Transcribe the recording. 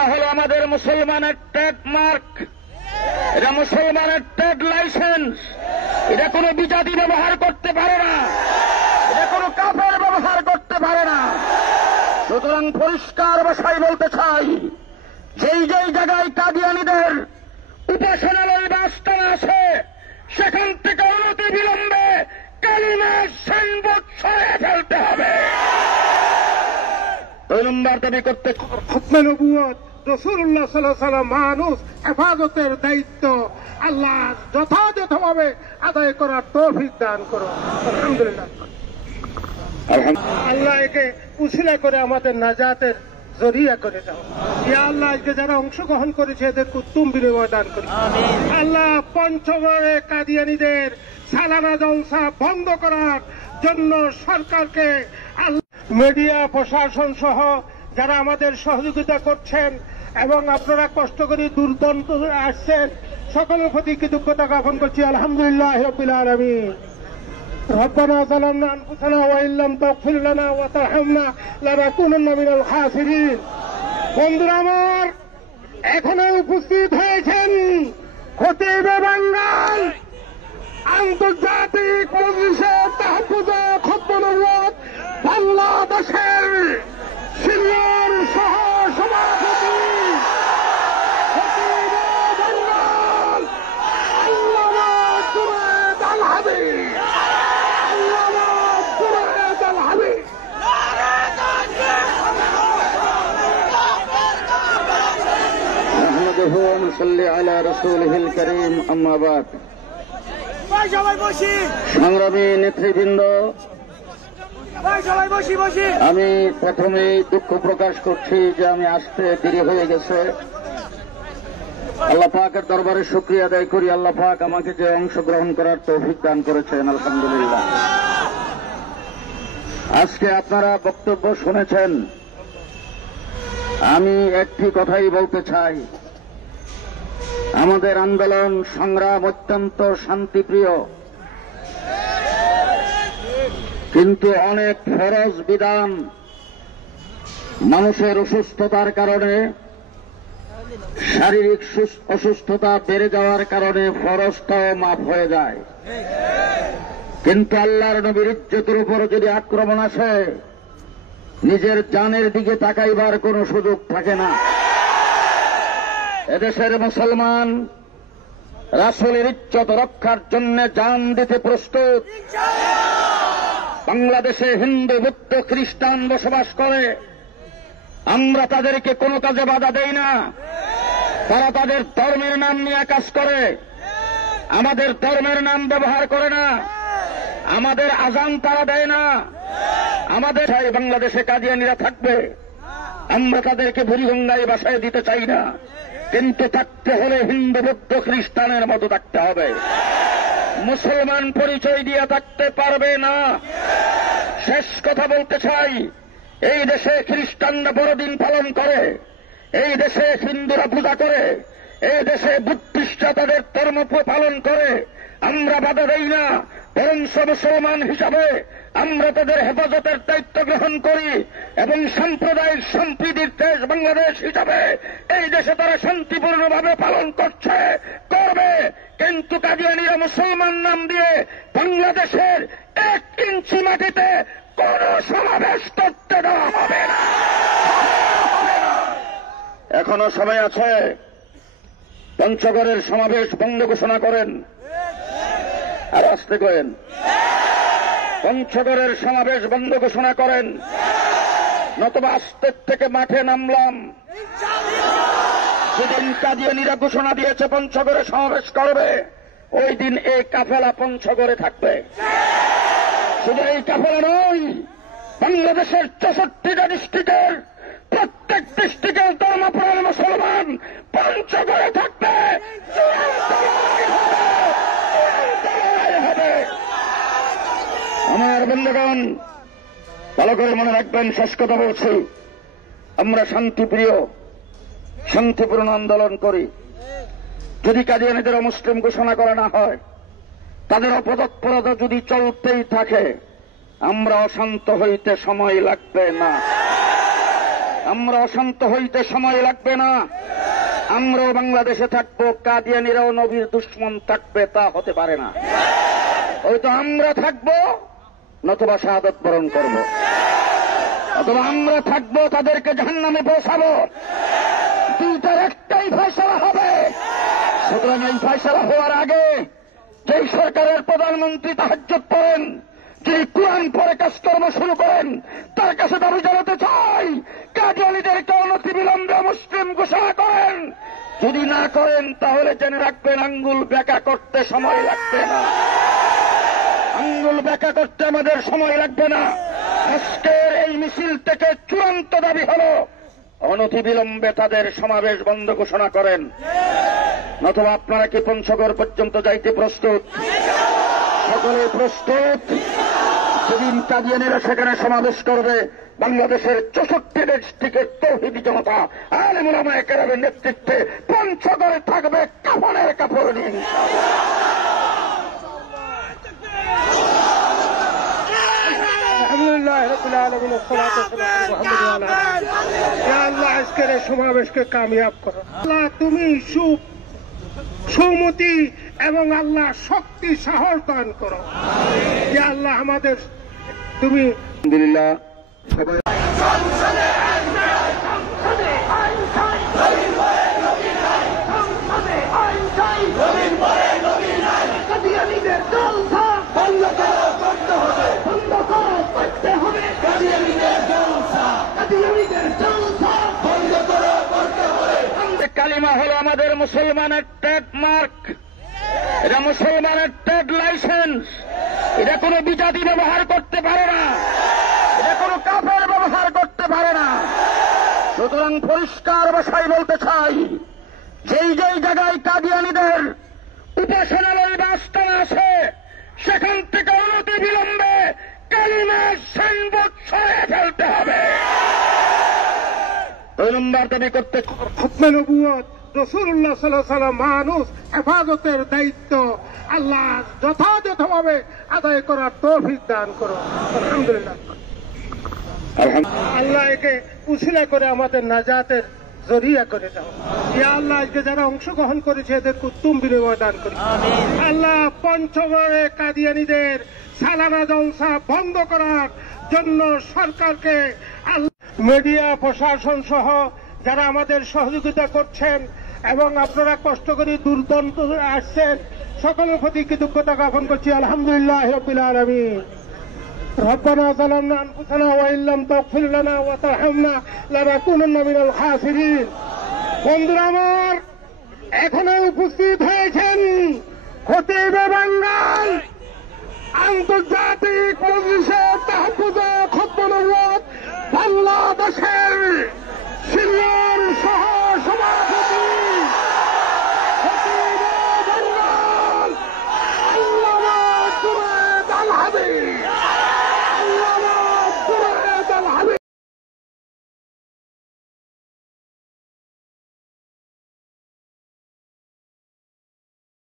কালিমা হলো আমাদের মুসলমানের ট্রেডমার্ক, এটা মুসলমানের ট্রেড লাইসেন্স। এটা কোনো বিজাতি ব্যবহার করতে পারে না, এটা কোনো কাফের ব্যবহার করতে পারে না। সুতরাং পরিষ্কার ভাষায় বলতে চাই, যেই যেই জায়গায় কাদিয়ানীদের উপাসনালয় বা আস্তানা আছে, সেখান থেকে অনতি বিলম্বে কালিমার সাইনবোর্ড সরিয়ে ফেলতে হবে। 2 নম্বর দাবি করতে খতমে নবুয়ত রাসূলুল্লাহ সাল্লাল্লাহু আলাইহি ওয়াসাল্লাম মানুষ হেফাজতের দায়িত্ব আল্লাহ যথাযথভাবে আদায় করার তৌফিক দান করো। আলহামদুলিল্লাহ। আল্লাহ একে উসিলা করে আমাদের নাজাতের জরিয়া করে দাও। ইয়া আল্লাহ, আজকে যারা অংশগ্রহণ করেছে এদেরকে উত্তম বিনিময় দান করি। আল্লাহ, পঞ্চগড়ে কাদিয়ানীদের সালানা জলসা বন্ধ করার জন্য সরকারকে, মিডিয়া প্রশাসন সহ যারা আমাদের সহযোগিতা করছেন এবং আপনারা কষ্ট করে দুর্দান্ত আসছেন, সকলের প্রতি কৃতজ্ঞতা জ্ঞাপন করছি। আলহামদুলিল্লাহ রাব্বিল আলামিন। ربنا ظلمنا أنفسنا وإن لم تغفر لنا وترحمنا لنكونن من الخاسرين। বন্ধুরা আমার, এখানে উপস্থিত হয়েছেন খতিবে বাঙ্গাল আন্তর্জাতিক মজলিসের তাহফুজে খতমে নবুয়ত বাংলাদেশের সিনিয়র সহ সভাপতি খতিবে বাঙ্গাল আল্লামা জুনায়েদ আল হাবিব। ونصلي على رسوله الكريم أما بعد। সংগ্রামী নেতৃবৃন্দ, আমি প্রথমেই দুঃখ প্রকাশ করছি যে আমি আসতে দেরি হয়ে গেছে। আল্লাহ পাকের দরবারে শুকরিয়া আদায় করি, আল্লাহ পাক আমাকে যে অংশগ্রহণ করার তৌফিক দান করেছেন, আলহামদুলিল্লাহ। আজকে আপনারা বক্তব্য শুনেছেন, আমি একটি কথাই বলতে চাই, আমাদের আন্দোলন সংগ্রাম অত্যন্ত শান্তিপ্রিয়, কিন্তু অনেক ফরজ বিধান মানুষের অসুস্থতার কারণে, শারীরিক অসুস্থতা বেড়ে যাওয়ার কারণে ফরজটাও মাফ হয়ে যায়। কিন্তু আল্লাহর নবীর ইজ্জতের উপর যদি আক্রমণ আসে, নিজের জানের দিকে তাকাইবার কোনো সুযোগ থাকে না। এদেশের মুসলমান রাসূলের ইজ্জত রক্ষার জন্য জান দিতে প্রস্তুত। বাংলাদেশে হিন্দু, বৌদ্ধ, খ্রিস্টান বসবাস করে, আমরা তাদেরকে কোনো কাজে বাধা দেই না। তারা তাদের ধর্মের নাম নিয়ে কাজ করে, আমাদের ধর্মের নাম ব্যবহার করে না, আমাদের আজান তারা দেয় না। আমাদের বাংলাদেশে কাদিয়ানীরা থাকবে, আমরা তাদেরকে বুড়িগঙ্গায় বাসায় দিতে চাই না, কিন্তু থাকতে হলে হিন্দু, বৌদ্ধ, খ্রিস্টানের মতো থাকতে হবে। মুসলমান পরিচয় দিয়ে থাকতে পারবে না। শেষ কথা বলতে চাই, এই দেশে খ্রিস্টানরা বড়দিন পালন করে, এই দেশে হিন্দুরা পূজা করে, এই দেশে বুদ্ধিস্টরা তাদের ধর্ম পালন করে, আমরা বাধা দেই না। বরং মুসলমান হিসাবে আমরা তাদের হেফাজতের দায়িত্ব গ্রহণ করি এবং সাম্প্রদায়িক সম্প্রীতির দেশ বাংলাদেশ হিসাবে এই দেশে তারা শান্তিপূর্ণভাবে পালন করবে। কিন্তু কাদিয়ানীরা মুসলমান নাম দিয়ে বাংলাদেশের 1 ইঞ্চি মাটিতে কোন সমাবেশ করতে দেওয়া হবে না। এখনো সময় আছে, পঞ্চগড়ের সমাবেশ বন্ধ ঘোষণা করেন। আর আসতে করেন, পঞ্চগড়ের সমাবেশ বন্ধ ঘোষণা করেন, নতুবা আস্তের থেকে মাঠে নামলাম। যেদিন কাদিয়ানীরা ঘোষণা দিয়েছে পঞ্চগড়ে সমাবেশ করবে, ওই দিন এই কাফেলা পঞ্চগড়ে থাকবে। শুধু এই কাফেলা নয়, বাংলাদেশের 64টা ডিস্ট্রিক্টের প্রত্যেক ডিস্ট্রিক্টের ধর্মপ্রাণ মুসলমান পঞ্চগড়ে থাকবে। আমার বন্ধুগণ, ভালো করে মনে রাখবেন, শেষ কথা বলছি, আমরা শান্তিপ্রিয়, শান্তিপূর্ণ আন্দোলন করি। যদি কাদিয়ানীদের অমুসলিম ঘোষণা করা না হয়, তাদের অপতৎপরতা যদি চলতেই থাকে, আমরা অশান্ত হইতে সময় লাগবে না। আমরা অশান্ত হইতে সময় লাগবে না। আমরাও বাংলাদেশে থাকবো, কাদিয়ানিরাও নবীর দুশ্মন থাকবে, তা হতে পারে না। হয়তো আমরা থাকবো, নতুবা শাহাদত বরণ করব, অথবা আমরা থাকবো তাদেরকে জাহান্নামে পৌঁছাবো। দুইটার একটাই ফয়সালা হবে। সুতরাং এই ফয়সালা হওয়ার আগে যেই সরকারের প্রধানমন্ত্রী তাহাজ্জুদ পড়েন, যিনি কোরআন পড়ে কাজকর্ম শুরু করেন, তার কাছে দাবি জানাতে চাই, কাদিয়ানীদেরকে অনতিবিলম্বে মুসলিম ঘোষণা করেন। যদি না করেন তাহলে জেনে রাখবেন আঙ্গুল বেঁকা করতে সময় লাগবে না। আঙ্গুল বেঁকা করতে আমাদের সময় লাগবে না। আজকের এই মিছিল থেকে চূড়ান্ত দাবি হল, অনতিবিলম্বে তাদের সমাবেশ বন্ধ ঘোষণা করেন। নতুবা আপনারা কি পঞ্চগড় পর্যন্ত যাইতে প্রস্তুত? সকলে প্রস্তুত? যেদিন কাদিয়ানীরা সেখানে সমাবেশ করবে, বাংলাদেশের 64 ডিস্ট্রিক্টের তৌহিদি জনতা আলেম উলামায়ে কেরামের নেতৃত্বে পঞ্চগড়ে থাকবে কাফনের কাপড় নিয়ে। আলহামদুলিল্লাহ রাব্বিল আলামিন, আসসালাতু ওয়াসসালামু আলা মুহাম্মাদিন। ইয়া আল্লাহ, আজকের এই সমাবেশকে কামিয়াব করো। আল্লাহ, তুমি সুমতি এবং আল্লাহ শক্তি সাহস দান করো। ইয়া আল্লাহ, আমাদের তুমি আলহামদুলিল্লাহ সবাই কালিমা হলো আমাদের মুসলমানের ট্রেডমার্ক, এটা মুসলমানের ট্রেড লাইসেন্স। এটা কোনো বিজাতি ব্যবহার করতে পারে না, এটা কোনো কাফের ব্যবহার করতে পারে না। সুতরাং পরিষ্কার ভাষায় বলতে চাই, যেই যেই জায়গায় কাদিয়ানীদের উপাসনালয় বা আস্তানা আছে, সেখান থেকে অনতি বিলম্বে কালিমার সাইনবোর্ড সরিয়ে ফেলতে হবে। 2 নম্বর দাবি করতে খতমে নবুয়ত রাসূলুল্লাহ সাল্লাল্লাহু আলাইহি ওয়াসাল্লাম মানুষ হেফাজতের দায়িত্ব আল্লাহ যথাযথভাবে আদায় করার তৌফিক দান করো। আলহামদুলিল্লাহ। আল্লাহ একে উসিলা করে আমাদের নাজাতের জরিয়া করে দাও। ইয়া আল্লাহ, আজকে যারা অংশগ্রহণ করেছে এদেরকে উত্তম বিনিময় দান করি। আল্লাহ, পঞ্চগড়ে কাদিয়ানীদের সালানা জলসা বন্ধ করার জন্য সরকারকে, মিডিয়া প্রশাসন সহ যারা আমাদের সহযোগিতা করছেন এবং আপনারা কষ্ট করে দূরদন্ত আসছেন, সকলের প্রতি কৃতজ্ঞতা জ্ঞাপন করছি। আলহামদুলিল্লাহ রাব্বিল আলামিন। ربنا ظلمنا أنفسنا وإن لم تغفر لنا وترحمنا لنكونن من الخاسرين। বন্ধুরা আমার, এখানে উপস্থিত হয়েছেন খতিবে বাঙ্গাল, আন্তর্জাতিক